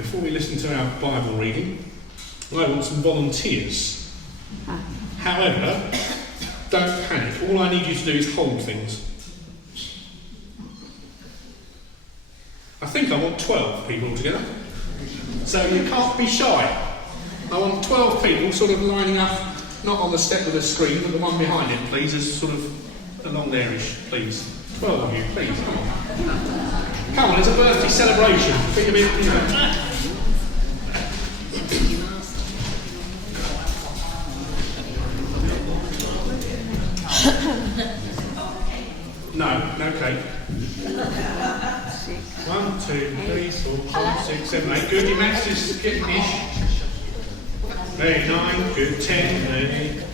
before we listen to our Bible reading, I want some volunteers. However, don't panic. All I need you to do is hold things. I think I want 12 people altogether. So you can't be shy. I want 12 people sort of lining up, not on the step of the screen, but the one behind it, please, as sort of along there-ish, please. 12 of you, please, come on. Come on, it's a birthday celebration. Think of it, you know. No cake. 1, 2, 3, 4, 5, 6, 7, 8. Good, your maths is getting ish. There, 9, good, 10, 11.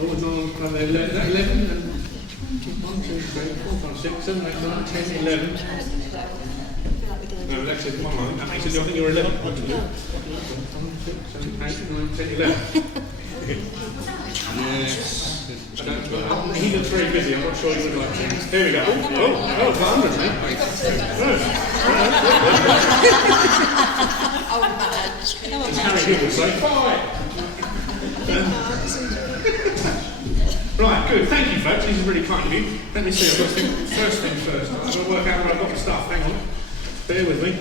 1, 2, 3, 4, 5, 6, 7, 8, 9, 10, 11. No, that's it, one line. That makes it, I think you're 11. 1, 2, 3, 4, 5, 6, 7, 8, 9, 10, 11. Yes. He looks very busy, I'm not sure he would like to. There we go. Oh, 100, mate. As Harry Hill would say, 5. Right, good. Thank you, folks. This is really kind of you. Let me see. First thing first. I've got to work out where I've got the stuff. Hang on. Bear with me.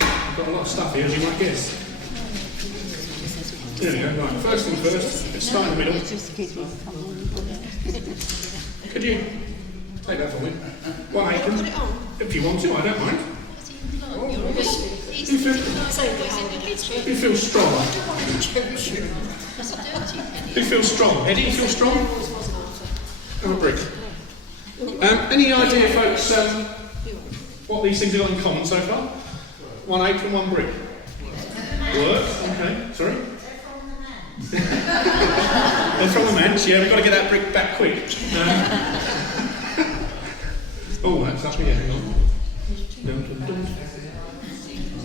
I've got a lot of stuff here, as you might guess. There we go. Right. First thing first. Let's start in the middle. Could you take that for me? Well, I can. If you want to, I don't mind. You feel strong. Who feels strong? Eddie, you feel strong? Oh, a brick. Any idea, folks, what these things have got in common so far? 1 apron, 1 brick. Work, okay. Sorry? They're from the match, yeah, we've got to get that brick back quick. Oh, that's up here, hang on.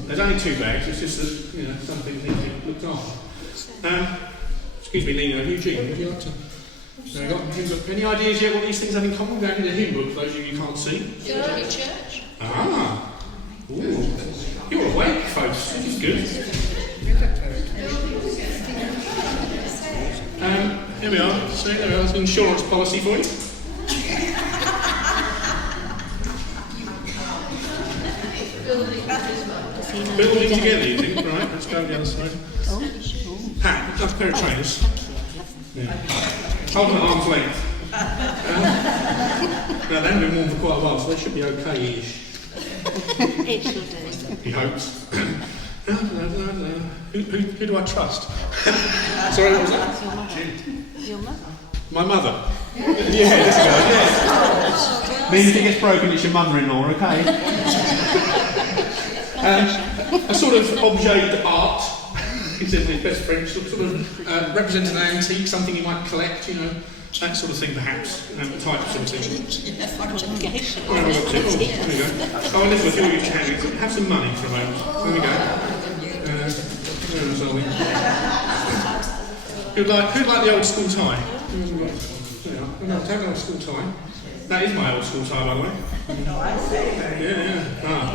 There's only 2 bags, it's just that, you know, some things need to be looked after. Excuse me, Lena, Eugene, would you like to? There we go. Any ideas yet what these things have in common? Down in the hymn book, for those of you who can't see. Church. Ah. Ooh. You're awake, folks, which is good. Here we are. See, there we are. It's an insurance policy for you. Building together, you think? Right, let's go the other side. Pat, that's a pair of trainers. Yeah. Hold them at arm's length. Now, they haven't been worn for quite a while, so they should be okay-ish. It should do. He hopes. Who do I trust? Sorry, what was that? Your mother. My mother. Yeah, let's go. Yeah. Means if it gets broken, it's your mother-in-law, okay? A sort of objet d'art. He said in his best French, sort of represents an antique, something you might collect, you know, that sort of thing, perhaps. Type of thing. Like a geisha. Oh, there we go. Oh, Elizabeth, here you can. Have some money for a moment. There we go. Who'd like the old school tie? No, take the old school tie. That is my old school tie, by the way. Yeah. Ah,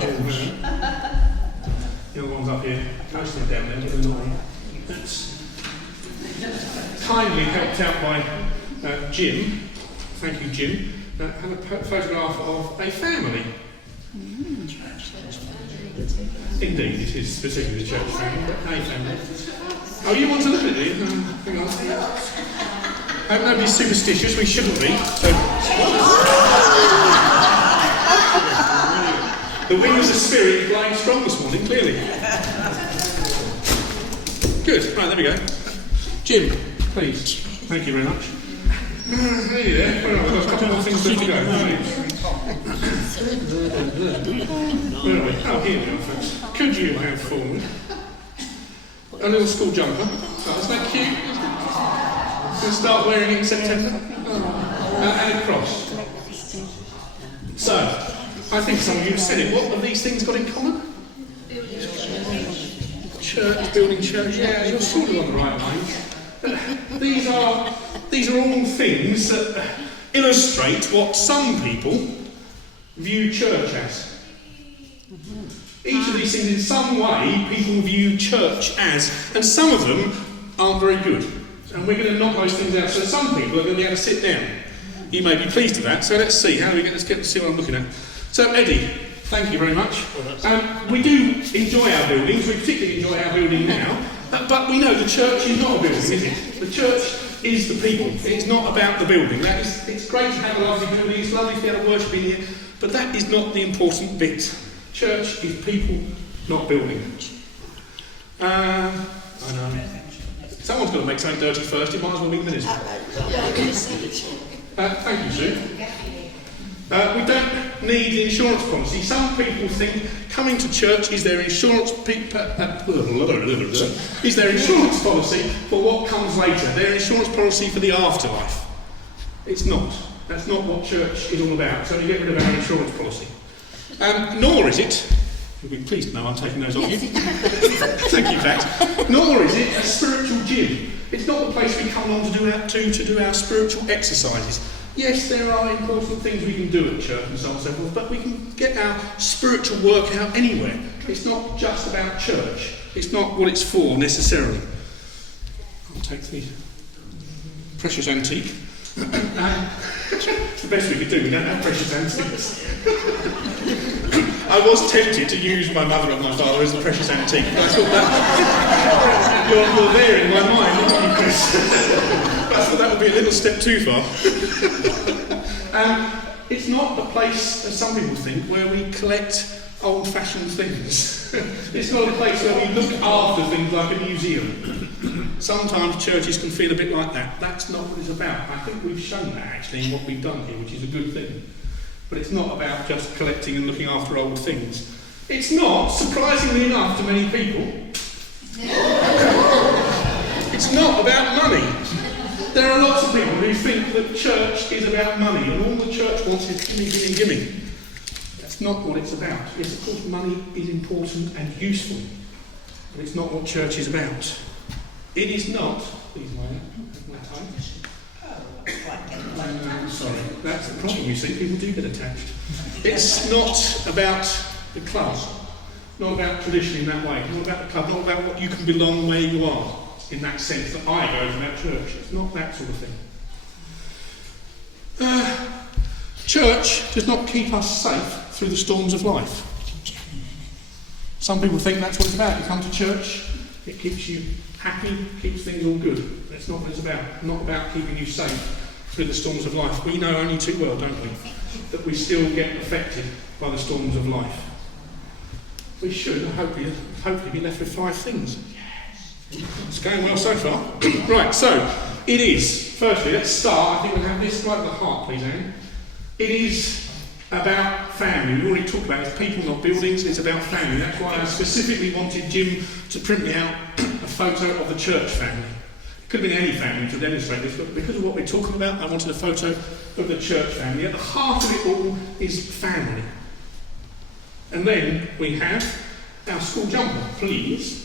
the other one's up here. Most of them down there, but they're not here. That's kindly helped out by Jim. Thank you, Jim. Have a photograph of a family. Indeed, it is specifically the church family, but a family. Oh, you want to look at it, do you? Hang on. I hope nobody's superstitious, we shouldn't be. So. The wings of spirit flying strong this morning, clearly. Good, right, there we go. Jim, please. Thank you very much. Hey there, where are we? We've got a couple more things left to go. Where are we? Oh, here we are, folks. Could you have for me a little school jumper? Oh, isn't that cute? Going to start wearing it in September? And a cross. So, I think some of you have said it. What have these things got in common? Church, building church. Yeah, you're sort of on the right line. These are all things that illustrate what some people view church as. Each of these things, in some way, people view church as, and some of them aren't very good. And we're going to knock those things out. So some people are going to be able to sit down. You may be pleased with that. So let's see. Let's get to see what I'm looking at. So Eddie, thank you very much. We do enjoy our buildings. We particularly enjoy our building now. But we know the church is not a building, is it? The church is the people. It's not about the building. It's great to have a lovely building. It's lovely to be able to worship in here. But that is not the important bit. Church is people, not building. I know. Someone's got to make something dirty first. It might as well be the minister. Thank you, Sue. We don't need the insurance policy. Some people think coming to church is their insurance policy for what comes later. Their insurance policy for the afterlife. It's not. That's not what church is all about. So we get rid of our insurance policy. Nor is it. You'll be pleased to know I'm taking those off you. Thank you, Pat. Nor is it a spiritual gym. It's not the place we come along to do our spiritual exercises. Yes, there are important things we can do at church and so on and so forth, but we can get our spiritual work out anywhere. It's not just about church. It's not what it's for necessarily. I'll take the precious antique. It's the best we could do. We don't have precious antiques. I was tempted to use my mother and my father as a precious antique, but I thought that you're there in my mind, aren't you, Chris? I thought that would be a little step too far. It's not a place, as some people think, where we collect old-fashioned things. It's not a place where we look after things like a museum. Sometimes churches can feel a bit like that. That's not what it's about. I think we've shown that actually in what we've done here, which is a good thing. But it's not about just collecting and looking after old things. It's not, surprisingly enough to many people, it's not about money. There are lots of people who think that church is about money and all the church wants is gimme, gimme, gimme. That's not what it's about. Yes, of course, money is important and useful, but it's not what church is about. It is not. Please, my time. Sorry, that's the problem. You see, people do get attached. It's not about the club. Not about tradition in that way. Not about the club. Not about what you can belong where you are. In that sense that I go to that church. It's not that sort of thing. Church does not keep us safe through the storms of life. Some people think that's what it's about. You come to church, it keeps you happy, keeps things all good. That's not what it's about. Not about keeping you safe through the storms of life. We know only too well, don't we, that we still get affected by the storms of life. We should, hopefully be left with 5 things. It's going well so far. Right, so it is. Firstly, let's start. I think we'll have this right at the heart, please, Anne. It is about family. We already talked about it. It's people, not buildings. It's about family. That's why I specifically wanted Jim to print me out a photo of the church family. It could have been any family to demonstrate this, but because of what we're talking about, I wanted a photo of the church family. At the heart of it all is family. And then we have our school jumper. Please.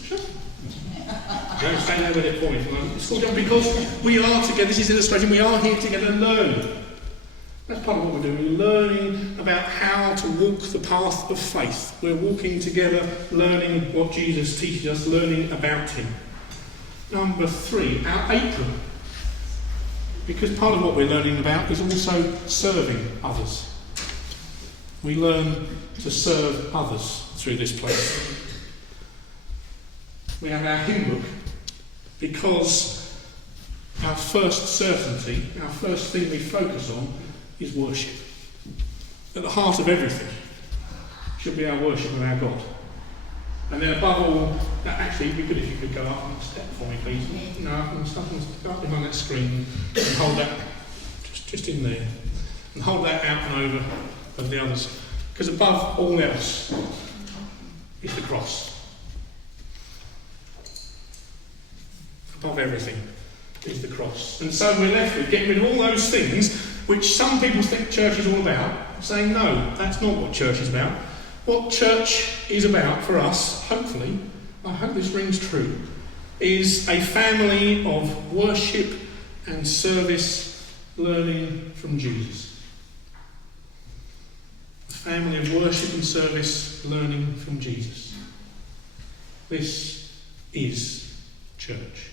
Don't stand there with it for me for a moment. School jumper, because we are together. This is illustration. We are here together learning. That's part of what we're doing. We're learning about how to walk the path of faith. We're walking together, learning what Jesus teaches us, learning about him. Number 3, our apron. Because part of what we're learning about is also serving others. We learn to serve others through this place. We have our hymn book, because our first certainty, our first thing we focus on is worship. At the heart of everything should be our worship of our God. And then above all, actually it'd be good if you could go up and step for me, please. No, I'm starting to go up behind that screen and hold that just in there. And hold that out and over of the others. Because above all else is the cross. Above everything is the cross. And so we're left with getting rid of all those things which some people think church is all about, saying no, that's not what church is about. What church is about for us, hopefully, I hope this rings true, is a family of worship and service learning from Jesus. A family of worship and service, learning from Jesus. This is church.